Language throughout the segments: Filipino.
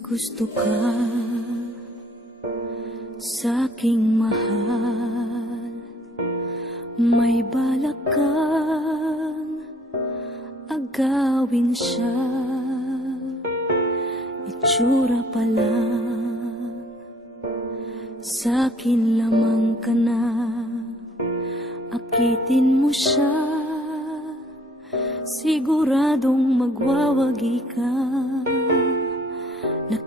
gusto ka sa aking mahal. May balak kang agawin siya. Itsura pa lang. Sa akin lamang ka na. Akitin mo siya. Siguradong magwawagi ka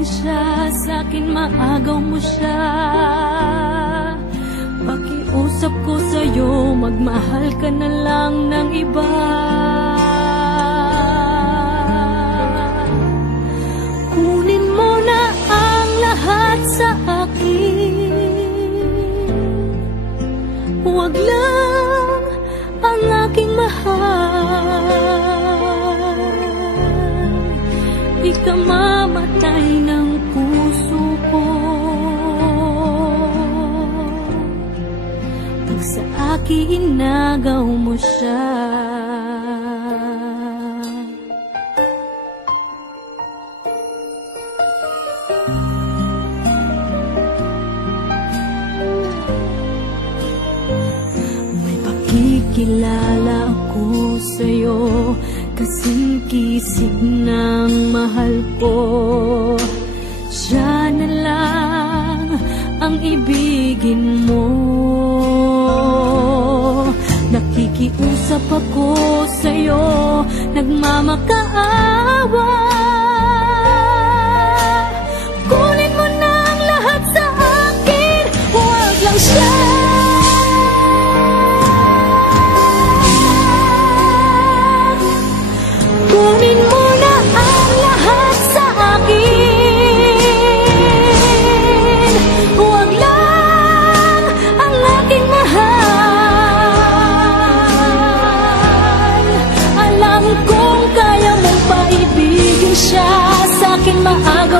paibigin siya Sa akin maagaw mo siya. Pakiusap ko sa'yo Magmahal ka na lang ng iba. Kunin mo na ang lahat sa Pag sa akin inagaw mo siya. May pakikilala ako sa'yo Kasing kisig ng mahal ko. Siya na lang ang ibigin mo Nakikiusap ako sa'yo. Nagmamakaawa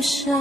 下